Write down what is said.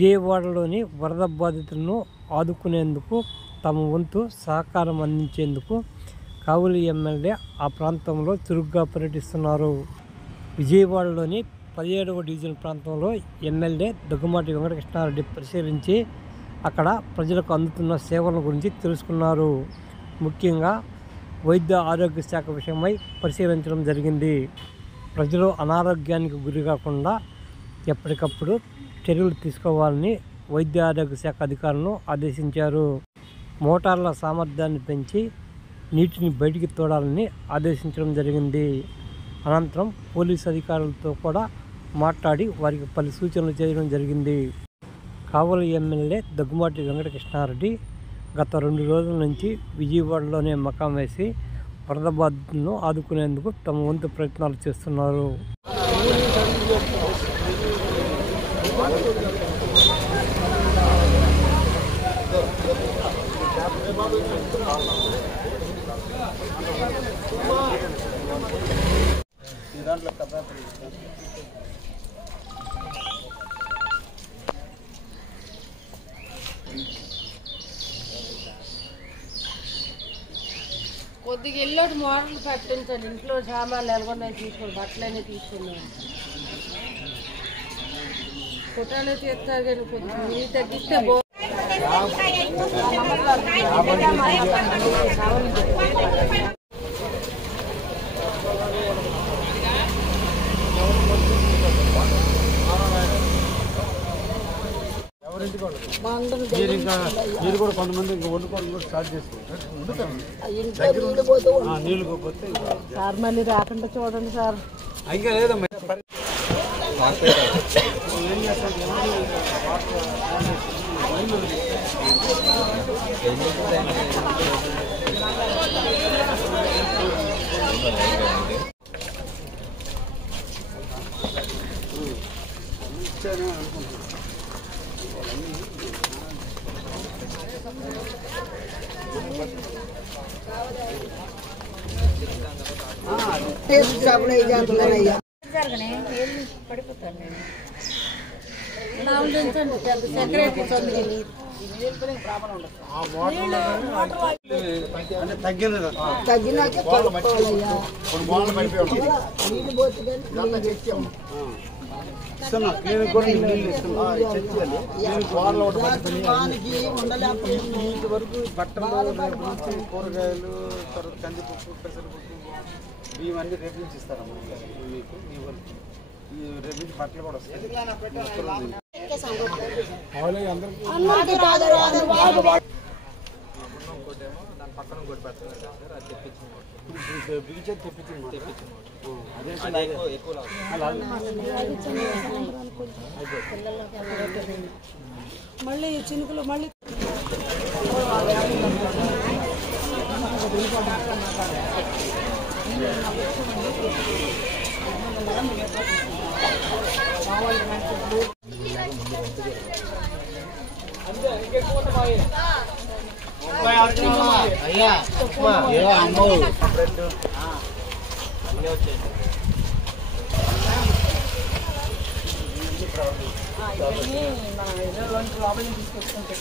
విజయవాడలోని వరద బాధితులను ఆదుకునేందుకు తమ వంతు సహకారం అందించేందుకు కావలి ఎమ్మెల్యే ఆ ప్రాంతంలో చురుగ్గా పర్యటిస్తున్నారు. విజయవాడలోని 17వ డివిజన్ ప్రాంతంలో ఎమ్మెల్యే దగ్గుమాటి వెంకటకృష్ణారెడ్డి పరిశీలించి అక్కడ ప్రజలకు అందుతున్న సేవల గురించి తెలుసుకున్నారు. ముఖ్యంగా వైద్య ఆరోగ్య శాఖ విషయమై పరిశీలించడం జరిగింది. ప్రజలు అనారోగ్యానికి గురి కాకుండా ఎప్పటికప్పుడు చర్యలు తీసుకోవాలని వైద్య ఆరోగ్య శాఖ అధికారులను ఆదేశించారు. మోటార్ల సామర్థ్యాన్ని పెంచి నీటిని బయటికి తోడాలని ఆదేశించడం జరిగింది. అనంతరం పోలీసు అధికారులతో కూడా మాట్లాడి వారికి పలు సూచనలు చేయడం జరిగింది. కావలి ఎమ్మెల్యే దగ్గుమాటి వెంకటకృష్ణారెడ్డి గత 2 రోజుల నుంచి విజయవాడలోనే మకాం వేసి వరద బాధితులను ఆదుకునేందుకు తమ వంతు ప్రయత్నాలు చేస్తున్నారు. కొద్దిగా ఎల్లోటి మోడల్ పెట్టించండి. ఇంట్లో సామాన్లు ఎలాగొన్నాయి తీసుకోండి, బట్టలనే తీసుకున్నాను. ఫోటోలు తీస్తారు కానీ కొద్దిగా మీరు తగ్గిస్తే మీరు కూడా కొంతమంది ఇంకా వండుకోవడం కూడా స్టార్ట్ చేసుకుంటారు. నీళ్ళు పోతే సార్ మళ్ళీ రాకుండా చూడండి సార్. ఇంకా లేదమ్మా. వరకు బట్టలు, కూరగాయలు, తర్వాత కందిపప్పు, పెసరపప్పు, ఇవన్నీ రేపు నుంచి ఇస్తారమ్మా మీకు. రేపు నుంచి బట్టలు కూడా వస్తాయి. ఇంకోటేమో దాని పక్కన ఇంకోటి పెడతారు సార్, అది తెప్పించింది. మళ్ళీ చినుకులు మళ్ళీ అయ్యా అమ్మో బ్రెడ్ అన్నీ వచ్చాయి. లోపలికి తీసుకొచ్చుకుంటే